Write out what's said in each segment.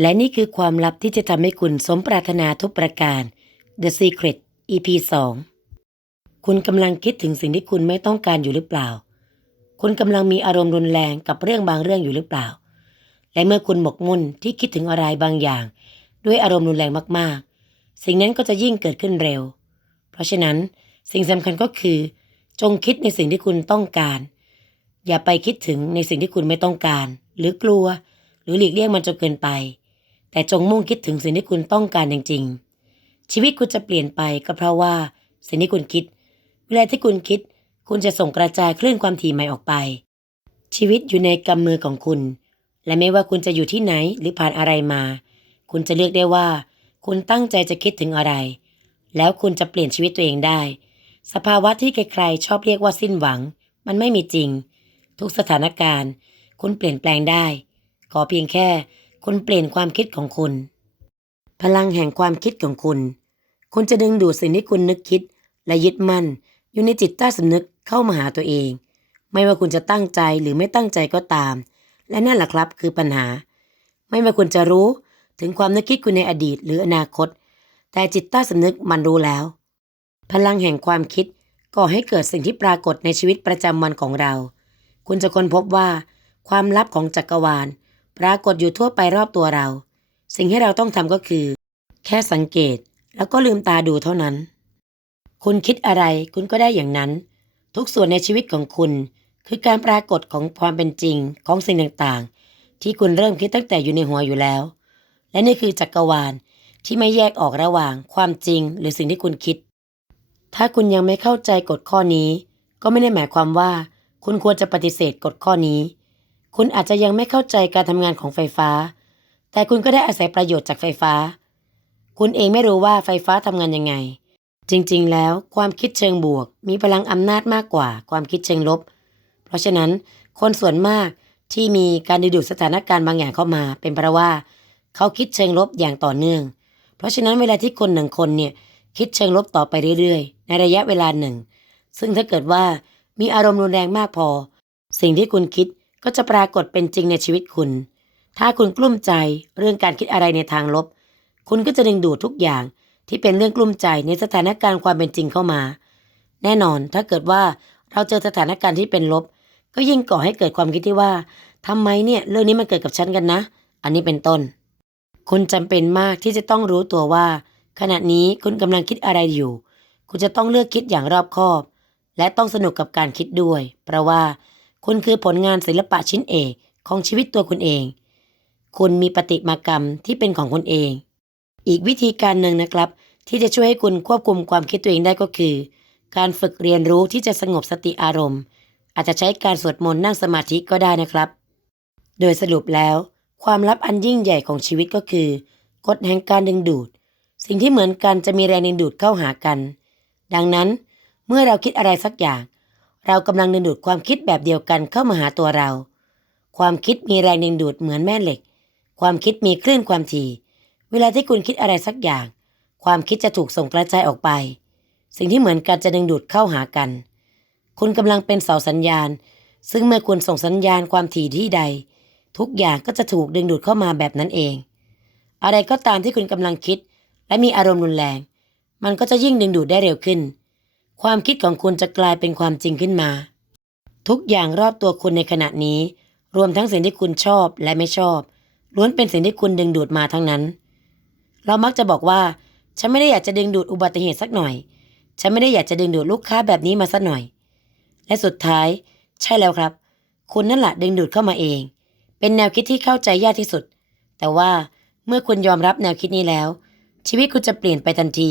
และนี่คือความลับที่จะทำให้คุณสมปรารถนาทุกประการ The Secret EP 2 คุณกำลังคิดถึงสิ่งที่คุณไม่ต้องการอยู่หรือเปล่า คุณกำลังมีอารมณ์รุนแรงกับเรื่องบางเรื่องอยู่หรือเปล่า และเมื่อคุณหมกมุ่นที่คิดถึงอะไรบางอย่าง ด้วยอารมณ์รุนแรงมากๆ สิ่งนั้นก็จะยิ่งเกิดขึ้นเร็ว เพราะฉะนั้นสิ่งสำคัญก็คือ จงคิดในสิ่งที่คุณต้องการ อย่าไปคิดถึงในสิ่งที่คุณไม่ต้องการ หรือกลัว หรือหลีกเลี่ยงมันจนเกินไป แต่จงมุ่งคิดถึงสิ่งที่คุณต้องการจริงๆ ชีวิตคุณจะเปลี่ยนไปก็เพราะว่าสิ่งที่คุณคิด เวลาที่คุณคิด คุณจะส่งกระจายคลื่นความถี่ใหม่ออกไป ชีวิตอยู่ในกำมือของคุณ และไม่ว่าคุณจะอยู่ที่ไหนหรือผ่านอะไรมา คุณจะเลือกได้ว่า คุณตั้งใจจะคิดถึงอะไร แล้วคุณจะเปลี่ยนชีวิตตัวเองได้ สภาวะที่ใครๆชอบเรียกว่าสิ้นหวัง มันไม่มีจริง ทุกสถานการณ์ คุณเปลี่ยนแปลงได้ ขอเพียงแค่ คุณเปลี่ยนความคิดของคุณ พลังแห่งความคิดของคุณ คุณจะดึงดูดสิ่งที่คุณนึกคิด และยึดมั่น อยู่ในจิตใต้สำนึกเข้ามาหาตัวเอง ไม่ว่าคุณจะตั้งใจหรือไม่ตั้งใจก็ตาม และนั่นแหละครับคือปัญหา ไม่ว่าคุณจะรู้ถึงความนึกคิดคุณในอดีตหรืออนาคต แต่จิตใต้สำนึกมันรู้แล้ว พลังแห่งความคิดก่อให้เกิดสิ่งที่ปรากฏในชีวิตประจำวันของเรา คุณจะค้นพบว่า ความลับของจักรวาล ปรากฏอยู่ทั่วไปรอบตัวเรา สิ่งที่เราต้องทำก็คือ แค่สังเกตแล้วก็ลืมตาดูเท่านั้น คุณคิดอะไรคุณก็ได้อย่างนั้น ทุกส่วนในชีวิตของคุณ คือการปรากฏของความเป็นจริงของสิ่งต่างๆ ที่คุณเริ่มคิดตั้งแต่อยู่ในหัวอยู่แล้ว และนี่คือจักรวาลที่ไม่แยกออกระหว่างความจริงหรือสิ่งที่คุณคิด ถ้าคุณยังไม่เข้าใจกฎข้อนี้ ก็ไม่ได้หมายความว่า คุณควรจะปฏิเสธกฎข้อนี้ คุณอาจจะยังไม่เข้าใจการทำงานของไฟฟ้า แต่คุณก็ได้อาศัยประโยชน์จากไฟฟ้า คุณเองไม่รู้ว่าไฟฟ้าทำงานยังไง จริงๆ แล้วความคิดเชิงบวก มีพลังอำนาจมากกว่าความคิดเชิงลบ เพราะฉะนั้น คนส่วนมากที่มีการดึงดูดสถานการณ์บางอย่างเข้ามา เป็นเพราะว่า เขาคิดเชิงลบอย่างต่อเนื่อง เพราะฉะนั้นเวลาที่คนหนึ่งคนเนี่ยคิดเชิงลบต่อไปเรื่อยๆ ในระยะเวลาหนึ่ง ซึ่งถ้าเกิดว่ามีอารมณ์รุนแรงมากพอ สิ่งที่คุณคิด ก็จะปรากฏเป็นจริงในชีวิตคุณ ถ้าคุณกลุ้มใจเรื่องการคิดอะไรในทางลบ คุณก็จะดึงดูดทุกอย่างที่เป็นเรื่องกลุ้มใจในสถานการณ์ความเป็นจริงเข้ามา แน่นอนถ้าเกิดว่าเราเจอสถานการณ์ที่เป็นลบ ก็ยิ่งก่อให้เกิดความคิดที่ว่าทำไมเนี่ยเรื่องนี้มันเกิดกับฉันกันนะ อันนี้เป็นต้น คุณจำเป็นมากที่จะต้องรู้ตัวว่า ขณะนี้คุณกำลังคิดอะไรอยู่ คุณจะต้องเลือกคิดอย่างรอบคอบ และต้องสนุกกับการคิดด้วย เพราะว่า คุณคือผลงานศิลปะชิ้นเอกของชีวิตตัวคุณเอง คุณมีปฏิมากรรมที่เป็นของคุณเอง อีกวิธีการหนึ่งนะครับ ที่จะช่วยให้คุณควบคุมความคิดตัวเองได้ก็คือ การฝึกเรียนรู้ที่จะสงบสติอารมณ์ อาจจะใช้การสวดมนต์นั่งสมาธิก็ได้นะครับ โดยสรุปแล้ว ความลับอันยิ่งใหญ่ของชีวิตก็คือกฎแห่งการดึงดูด สิ่งที่เหมือนกันจะมีแรงดึงดูดเข้าหากัน ดังนั้นเมื่อเราคิดอะไรสักอย่าง เรากำลังดึงดูดความคิดแบบเดียวกันเข้ามาหาตัวเรา ความคิดมีแรงดึงดูดเหมือนแม่เหล็ก ความคิดมีคลื่นความถี่ เวลาที่คุณคิดอะไรสักอย่าง ความคิดจะถูกส่งกระจายออกไป สิ่งที่เหมือนกันจะดึงดูดเข้าหากัน คุณกำลังเป็นเสาสัญญาณ ซึ่งเมื่อคุณส่งสัญญาณความถี่ที่ใด ทุกอย่างก็จะถูกดึงดูดเข้ามาแบบนั้นเอง อะไรก็ตามที่คุณกำลังคิด และมีอารมณ์รุนแรง มันก็จะยิ่งดึงดูดได้เร็วขึ้น ความคิดของคุณจะกลายเป็นความจริงขึ้นมา ทุกอย่างรอบตัวคุณในขณะนี้ รวมทั้งสิ่งที่คุณชอบและไม่ชอบ ล้วนเป็นสิ่งที่คุณดึงดูดมาทั้งนั้น เรามักจะบอกว่า ฉันไม่ได้อยากจะดึงดูดอุบัติเหตุสักหน่อย ฉันไม่ได้อยากจะดึงดูดลูกค้าแบบนี้มาสักหน่อย และสุดท้าย ใช่แล้วครับ คุณนั่นแหละดึงดูดเข้ามาเอง เป็นแนวคิดที่เข้าใจยากที่สุด แต่ว่าเมื่อคุณยอมรับแนวคิดนี้แล้ว ชีวิตคุณจะเปลี่ยนไปทันที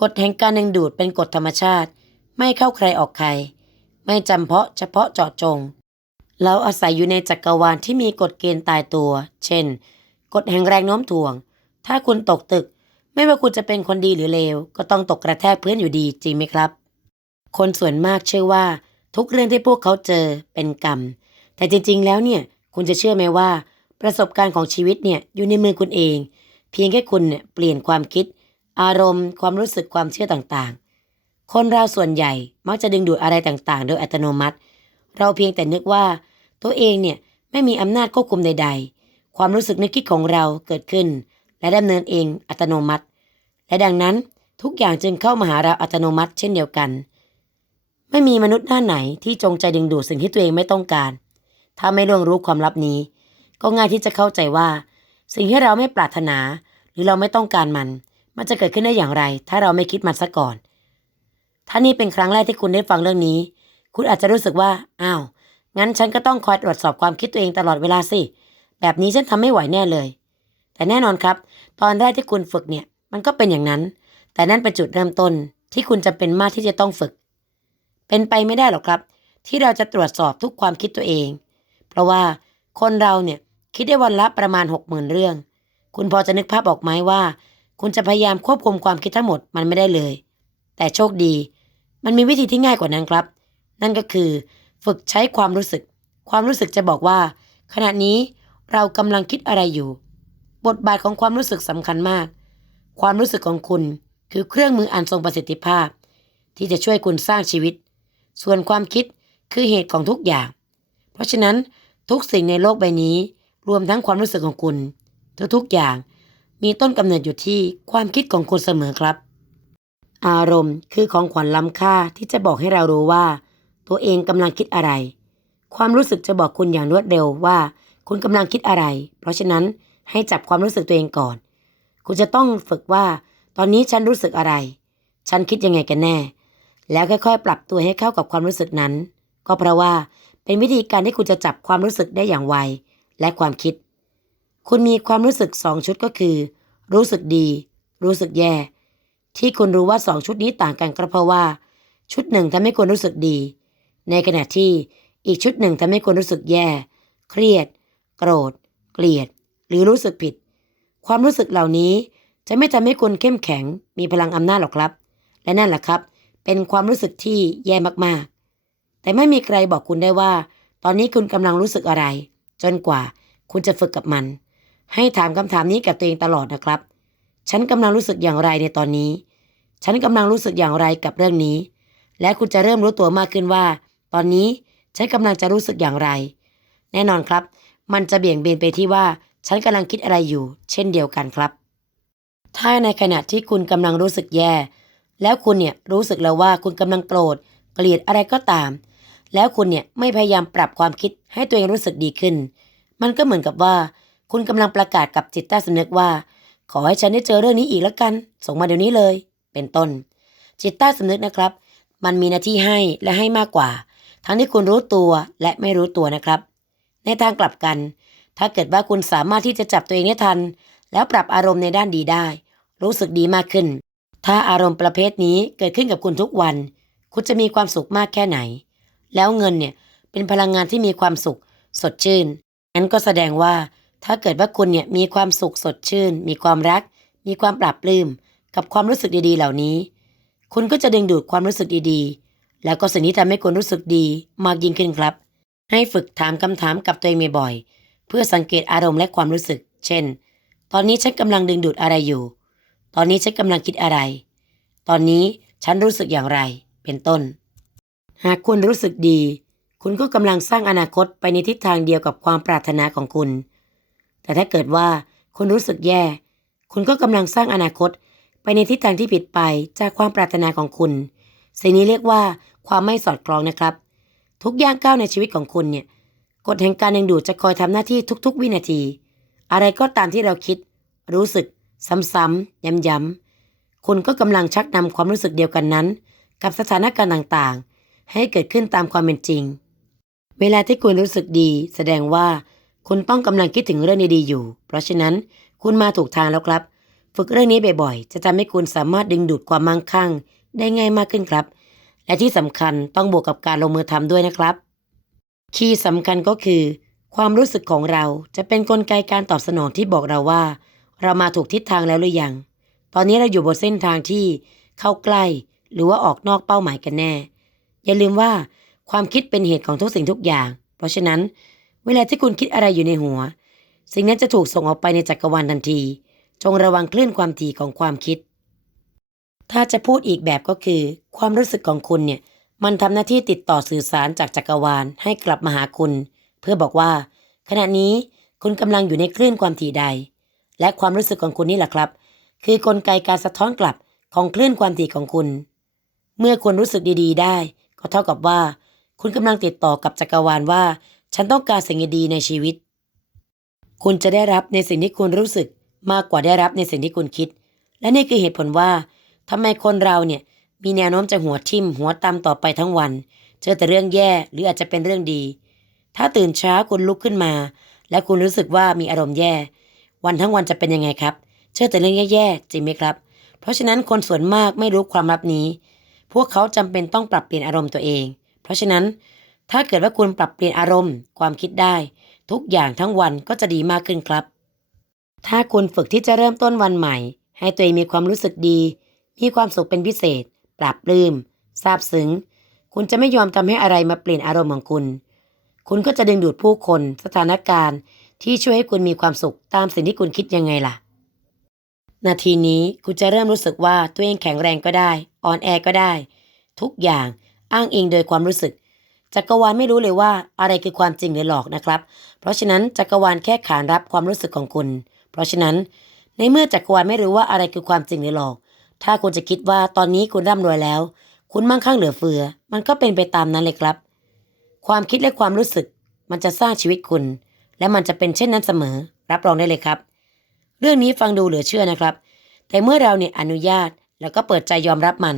กฎแห่งการดึงดูดเป็นกฎธรรมชาติ ไม่เข้าใครออกใคร ไม่จำเพาะเฉพาะเจาะจง เราอาศัยอยู่ในจักรวาลที่มีกฎเกณฑ์ตายตัว เช่น กฎแห่งแรงโน้มถ่วง ถ้าคุณตกตึก ไม่ว่าคุณจะเป็นคนดีหรือเลว ก็ต้องตกกระแทกพื้นอยู่ดีจริงไหมครับ คนส่วนมากเชื่อว่า ทุกเรื่องที่พวกเขาเจอเป็นกรรม แต่จริง ๆ แล้วเนี่ย คุณจะเชื่อไหมว่า ประสบการณ์ของชีวิตเนี่ยอยู่ในมือคุณเอง เพียงแค่คุณเนี่ยเปลี่ยนความคิด อารมณ์ ความรู้สึกความเชื่อต่างๆ คนเราส่วนใหญ่มักจะดึงดูดอะไรต่างๆ โดยอัตโนมัติ เราเพียงแต่นึกว่า ตัวเองเนี่ยไม่มีอำนาจควบคุมใด ๆ ความรู้สึกนึกคิดของเราเกิดขึ้น และดำเนินเองอัตโนมัติ และดังนั้นทุกอย่างจึงเข้ามาหาเราอัตโนมัติ เช่นเดียวกัน ไม่มีมนุษย์หน้าไหนที่จงใจดึงดูดสิ่งที่ตัวเองไม่ต้องการ ถ้าไม่ล่วงรู้ความลับนี้ ก็ง่ายที่จะเข้าใจว่า สิ่งที่เราไม่ปรารถนา หรือเราไม่ต้องการมัน มันจะเกิดขึ้นได้อย่างไร ถ้าเราไม่คิดมันซะก่อน ถ้านี่เป็นครั้งแรกที่คุณได้ฟังเรื่องนี้ คุณอาจจะรู้สึกว่า อ้าว งั้นฉันก็ต้องคอยตรวจสอบความคิดตัวเองตลอดเวลาสิ แบบนี้ฉันทำไม่ไหวแน่เลย แต่แน่นอนครับ ตอนแรกที่คุณฝึกเนี่ย มันก็เป็นอย่างนั้น แต่นั่นเป็นจุดเริ่มต้นที่คุณจะเป็นมากที่จะต้องฝึก เป็นไปไม่ได้หรอกครับ ที่เราจะตรวจสอบทุกความคิดตัวเอง เพราะว่าคนเราเนี่ยคิดได้วันละประมาณหกหมื่นเรื่อง คุณพอจะนึกภาพออกไหมว่า คุณจะพยายามควบคุมความคิดทั้งหมดมันไม่ได้เลย แต่โชคดี มันมีวิธีที่ง่ายกว่านั้นครับ นั่นก็คือ ฝึกใช้ความรู้สึก ความรู้สึกจะบอกว่า ขณะนี้เรากำลังคิดอะไรอยู่ บทบาทของความรู้สึกสำคัญมาก ความรู้สึกของคุณคือเครื่องมืออันทรงประสิทธิภาพ ที่จะช่วยคุณสร้างชีวิต ส่วนความคิดคือเหตุของทุกอย่าง เพราะฉะนั้นทุกสิ่งในโลกใบนี้ รวมทั้งความรู้สึกของคุณ ทุกๆอย่าง มีต้นกำเนิดอยู่ที่ความคิดของคุณเสมอครับ อารมณ์คือของขวัญล้ำค่าที่จะบอกให้เรารู้ว่า ตัวเองกำลังคิดอะไร ความรู้สึกจะบอกคุณอย่างรวดเร็วว่า คุณกำลังคิดอะไร เพราะฉะนั้นให้จับความรู้สึกตัวเองก่อน คุณจะต้องฝึกว่า ตอนนี้ฉันรู้สึกอะไร ฉันคิดยังไงกันแน่ แล้วค่อยๆ ปรับตัวให้เข้ากับความรู้สึกนั้น ก็เพราะว่าเป็นวิธีการที่คุณจะจับความรู้สึกได้อย่างไวและความคิด คุณมีความรู้สึกสองชุดก็คือ รู้สึกดี รู้สึกแย่ ที่คุณรู้ว่าสองชุดนี้ต่างกันก็เพราะว่า ชุดหนึ่งทำให้คุณรู้สึกดี ในขณะที่อีกชุดหนึ่งทำให้คุณรู้สึกแย่ เครียด โกรธ เกลียด หรือรู้สึกผิด ความรู้สึกเหล่านี้จะไม่ทำให้คุณเข้มแข็ง มีพลังอำนาจหรอกครับ และนั่นแหละครับ เป็นความรู้สึกที่แย่มากๆ แต่ไม่มีใครบอกคุณได้ว่า ตอนนี้คุณกำลังรู้สึกอะไร จนกว่าคุณจะฝึกกับมัน ให้ถามคำถามนี้กับตัวเองตลอดนะครับ ฉันกำลังรู้สึกอย่างไรในตอนนี้ ฉันกำลังรู้สึกอย่างไรกับเรื่องนี้ และคุณจะเริ่มรู้ตัวมากขึ้นว่า ตอนนี้ฉันกำลังจะรู้สึกอย่างไร แน่นอนครับ มันจะเบี่ยงเบนไปที่ว่า ฉันกำลังคิดอะไรอยู่ เช่นเดียวกันครับ ถ้าในขณะที่คุณกำลังรู้สึกแย่ แล้วคุณเนี่ยรู้สึกแล้วว่าคุณกำลังโกรธ เกลียดอะไรก็ตาม แล้วคุณเนี่ยไม่พยายามปรับความคิดให้ตัวเองรู้สึกดีขึ้น มันก็เหมือนกับว่า คุณกำลังประกาศกับจิตใต้สำนึกว่า ขอให้ฉันได้เจอเรื่องนี้อีกแล้วกัน ส่งมาเดี๋ยวนี้เลย เป็นต้น จิตใต้สำนึกนะครับ มันมีหน้าที่ให้และให้มากกว่า ทั้งที่คุณรู้ตัวและไม่รู้ตัวนะครับ ในทางกลับกัน ถ้าเกิดว่าคุณสามารถที่จะจับตัวเองได้ทัน แล้วปรับอารมณ์ในด้านดีได้ รู้สึกดีมากขึ้น ถ้าอารมณ์ประเภทนี้เกิดขึ้นกับคุณทุกวัน คุณจะมีความสุขมากแค่ไหน แล้วเงินเนี่ยเป็นพลังงานที่มีความสุข สดชื่นนั้นก็แสดงว่า ถ้าเกิดว่าคุณเนี่ยมีความสุขสดชื่น มีความรัก มีความปรับปลื้มกับความรู้สึกดีๆ เหล่านี้ คุณก็จะดึงดูดความรู้สึกดีๆ แล้วก็สิ่งนี้ทำให้คุณรู้สึกดีมากยิ่งขึ้นครับ ให้ฝึกถามคำถามกับตัวเองบ่อยๆ เพื่อสังเกตอารมณ์และความรู้สึก เช่น ตอนนี้ฉันกำลังดึงดูดอะไรอยู่ ตอนนี้ฉันกำลังคิดอะไร ตอนนี้ฉันรู้สึกอย่างไร เป็นต้น หากคุณรู้สึกดี คุณก็กำลังสร้างอนาคตไปในทิศทางเดียวกับความปรารถนาของคุณ แต่ถ้าเกิดว่าคุณรู้สึกแย่ คุณก็กำลังสร้างอนาคตไปในทิศทางที่ผิดไปจากความปรารถนาของคุณ สิ่งนี้เรียกว่าความไม่สอดคล้องนะครับ ทุกย่างก้าวในชีวิตของคุณเนี่ย กฎแห่งการดึงดูดจะคอยทำหน้าที่ทุก ๆ วินาที อะไรก็ตามที่เราคิด รู้สึก ซ้ำๆย้ำๆคุณก็กำลังชักนำความรู้สึกเดียวกันนั้น กับสถานการณ์ต่างๆ ให้เกิดขึ้นตามความเป็นจริง เวลาที่คุณรู้สึกดี แสดงว่า คุณต้องกำลังคิดถึงเรื่องดีๆอยู่ เพราะฉะนั้นคุณมาถูกทางแล้วครับ ฝึกเรื่องนี้บ่อยๆ จะทำให้คุณสามารถดึงดูดความมั่งคั่ง ได้ง่ายมากขึ้นครับ และที่สำคัญต้องบวกกับการลงมือทำด้วยนะครับ คีย์สำคัญก็คือ ความรู้สึกของเราจะเป็นนกลไกการตอบสนองที่บอกเราว่า เรามาถูกทิศทางแล้วหรือยัง ตอนนี้เราอยู่บนเส้นทางที่เข้าใกล้ หรือว่าออกนอกเป้าหมายกันแน่ อย่าลืมว่าความคิดเป็นเหตุของทุกสิ่งทุกอย่าง เพราะฉะนั้น เวลาที่คุณคิดอะไรอยู่ในหัว สิ่งนั้นจะถูกส่งออกไปในจักรวาลทันที จงระวังคลื่นความถี่ของความคิด ถ้าจะพูดอีกแบบก็คือ ความรู้สึกของคุณเนี่ย มันทำหน้าที่ติดต่อสื่อสารจากจักรวาลให้กลับมาหาคุณ เพื่อบอกว่า ขณะนี้คุณกำลังอยู่ในคลื่นความถี่ใด และความรู้สึกของคุณนี่แหละครับ คือกลไกการสะท้อนกลับของคลื่นความถี่ของคุณ เมื่อคุณรู้สึกดีๆ ได้ ก็เท่ากับว่า คุณกำลังติดต่อกับจักรวาลว่า ฉันต้องการสิ่งดีในชีวิต คุณจะได้รับในสิ่งที่คุณรู้สึกมากกว่าได้รับในสิ่งที่คุณคิด และนี่คือเหตุผลว่าทำไมคนเราเนี่ยมีแนวโน้มจะหัวทิ่มหัวตำต่อไปทั้งวัน เจอแต่เรื่องแย่หรืออาจจะเป็นเรื่องดี ถ้าตื่นเช้าคุณลุกขึ้นมา และคุณรู้สึกว่ามีอารมณ์แย่ วันทั้งวันจะเป็นยังไงครับ เจอแต่เรื่องแย่ๆจริงไหมครับ เพราะฉะนั้นคนส่วนมากไม่รู้ความลับนี้ พวกเขาจำเป็นต้องปรับเปลี่ยนอารมณ์ตัวเอง เพราะฉะนั้น ถ้าเกิดว่าคุณปรับเปลี่ยนอารมณ์ ความคิดได้ ทุกอย่างทั้งวันก็จะดีมากขึ้นครับ ถ้าคุณฝึกที่จะเริ่มต้นวันใหม่ ให้ตัวเองมีความรู้สึกดี มีความสุขเป็นพิเศษ ปรับปลื้มซาบซึ้ง คุณจะไม่ยอมทำให้อะไรมาเปลี่ยนอารมณ์ของคุณ คุณก็จะดึงดูดผู้คน สถานการณ์ ที่ช่วยให้คุณมีความสุขตามสิ่งที่คุณคิดยังไงล่ะ นาทีนี้คุณจะเริ่มรู้สึกว่าตัวเองแข็งแรงก็ได้ อ่อนแอก็ได้ ทุกอย่างอ้างอิงโดยความรู้สึก จักรวาลไม่รู้เลยว่าอะไรคือความจริงหรือหลอกนะครับ เพราะฉะนั้นจักรวาลแค่ขานรับความรู้สึกของคุณ เพราะฉะนั้น ในเมื่อจักรวาลไม่รู้ว่าอะไรคือความจริงหรือหลอก ถ้าคุณจะคิดว่าตอนนี้คุณร่ำรวยแล้ว คุณมั่งคั่งเหลือเฟือ มันก็เป็นไปตามนั้นเลยครับ ความคิดและความรู้สึก มันจะสร้างชีวิตคุณ และมันจะเป็นเช่นนั้นเสมอ รับรองได้เลยครับ เรื่องนี้ฟังดูเหลือเชื่อนะครับ แต่เมื่อเราเนี่ยอนุญาตแล้วก็เปิดใจยอมรับมัน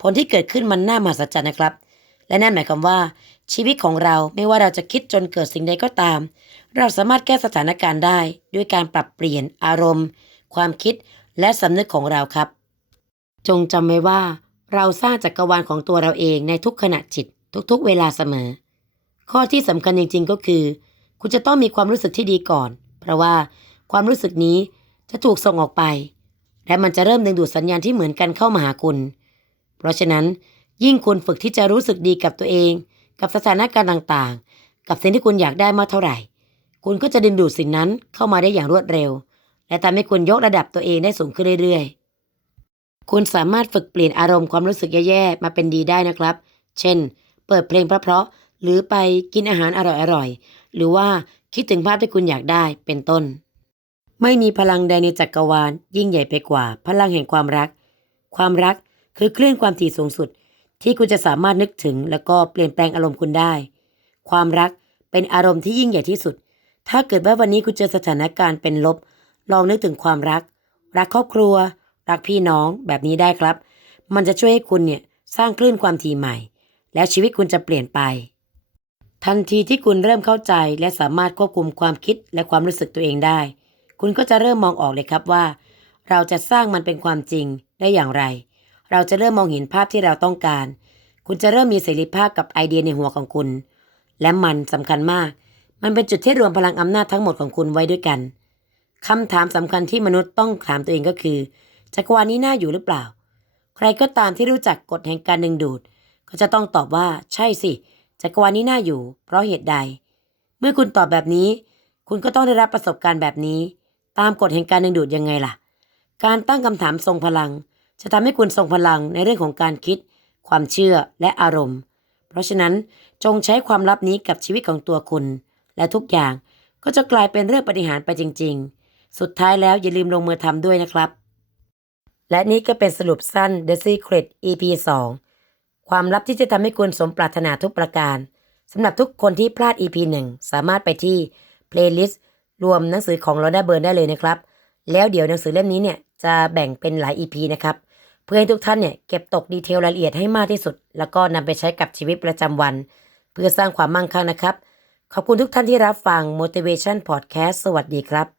ผลที่เกิดขึ้นมันน่ามหัศจรรย์นะครับ และนั่นหมายความว่า ชีวิตของเราไม่ว่าเราจะคิดจนเกิดสิ่งใดก็ตาม เราสามารถแก้สถานการณ์ได้ ด้วยการปรับเปลี่ยนอารมณ์ ความคิดและสำนึกของเราครับ จงจำไว้ว่า เราสร้างจักรวาลของตัวเราเองในทุกขณะจิต ทุกๆ เวลาเสมอ ข้อที่สำคัญจริงๆก็คือ คุณจะต้องมีความรู้สึกที่ดีก่อน เพราะว่าความรู้สึกนี้จะถูกส่งออกไป และมันจะเริ่มดึงดูดสัญญาณที่เหมือนกันเข้ามาหาคุณ เพราะฉะนั้น ยิ่งคุณฝึกที่จะรู้สึกดีกับตัวเอง กับสถานการณ์ต่างๆ กับสิ่งที่คุณอยากได้มากเท่าไหร่ คุณก็จะดึงดูดสิ่งนั้นเข้ามาได้อย่างรวดเร็ว และทำให้คุณยกระดับตัวเองได้สูงขึ้นเรื่อยๆ คุณสามารถฝึกเปลี่ยนอารมณ์ความรู้สึกแย่ๆมาเป็นดีได้นะครับ เช่น เปิดเพลงเพราะๆหรือไปกินอาหารอร่อยๆหรือว่าคิดถึงภาพที่คุณอยากได้เป็นต้น ไม่มีพลังใดในจักรวาลยิ่งใหญ่ไปกว่า พลังแห่งความรัก ความรักคือคลื่นความถี่สูงสุด ที่คุณจะสามารถนึกถึงแล้วก็เปลี่ยนแปลงอารมณ์คุณได้ ความรักเป็นอารมณ์ที่ยิ่งใหญ่ที่สุด ถ้าเกิดว่าวันนี้คุณเจอสถานการณ์เป็นลบ ลองนึกถึงความรัก รักครอบครัว รักพี่น้องแบบนี้ได้ครับ มันจะช่วยให้คุณเนี่ยสร้างคลื่นความถี่ใหม่ แล้วชีวิตคุณจะเปลี่ยนไป ทันทีที่คุณเริ่มเข้าใจและสามารถควบคุมความคิดและความรู้สึกตัวเองได้ คุณก็จะเริ่มมองออกเลยครับว่า เราจะสร้างมันเป็นความจริงได้อย่างไร เราจะเริ่มมองเห็นภาพที่เราต้องการ คุณจะเริ่มมีเสรีภาพกับไอเดียในหัวของคุณ และมันสำคัญมาก มันเป็นจุดที่รวมพลังอำนาจทั้งหมดของคุณไว้ด้วยกันคำถามสำคัญที่มนุษย์ต้องถามตัวเองก็คือจักรวาลนี้น่าอยู่หรือเปล่า ใครก็ตามที่รู้จักกฎแห่งการดึงดูด ก็จะต้องตอบว่า ใช่สิจักรวาลนี้น่าอยู่ เพราะเหตุใด เมื่อคุณตอบแบบนี้ คุณก็ต้องได้รับประสบการณ์แบบนี้ ตามกฎแห่งการดึงดูดยังไงล่ะ การตั้งคำถามทรงพลัง จะทำให้คุณทรงพลังในเรื่องของการคิด ความเชื่อและอารมณ์ เพราะฉะนั้นจงใช้ความลับนี้กับชีวิตของตัวคุณ และทุกอย่างก็จะกลายเป็นเรื่องปฏิหารไปจริง ๆ สุดท้ายแล้วอย่าลืมลงมือทำด้วยนะครับ และนี่ก็เป็นสรุปสั้น The Secret EP 2 ความลับที่จะทำให้คุณสมปรารถนาทุกประการสำหรับทุกคนที่พลาด EP 1 สามารถไปที่ playlist รวมหนังสือของ Rhoda Byrne ได้เลยนะครับ แล้วเดี๋ยวหนังสือเล่มนี้เนี่ยจะแบ่งเป็นหลาย EP นะครับ พื่อให้ทุกท่านเนี่ยเก็บตกดีเทลรายละเอียดให้มากที่สุด แล้วก็นำไปใช้กับชีวิตประจำวัน เพื่อสร้างความมั่งคั่งนะครับ ขอบคุณทุกท่านที่รับฟัง Motivation Podcast สวัสดีครับ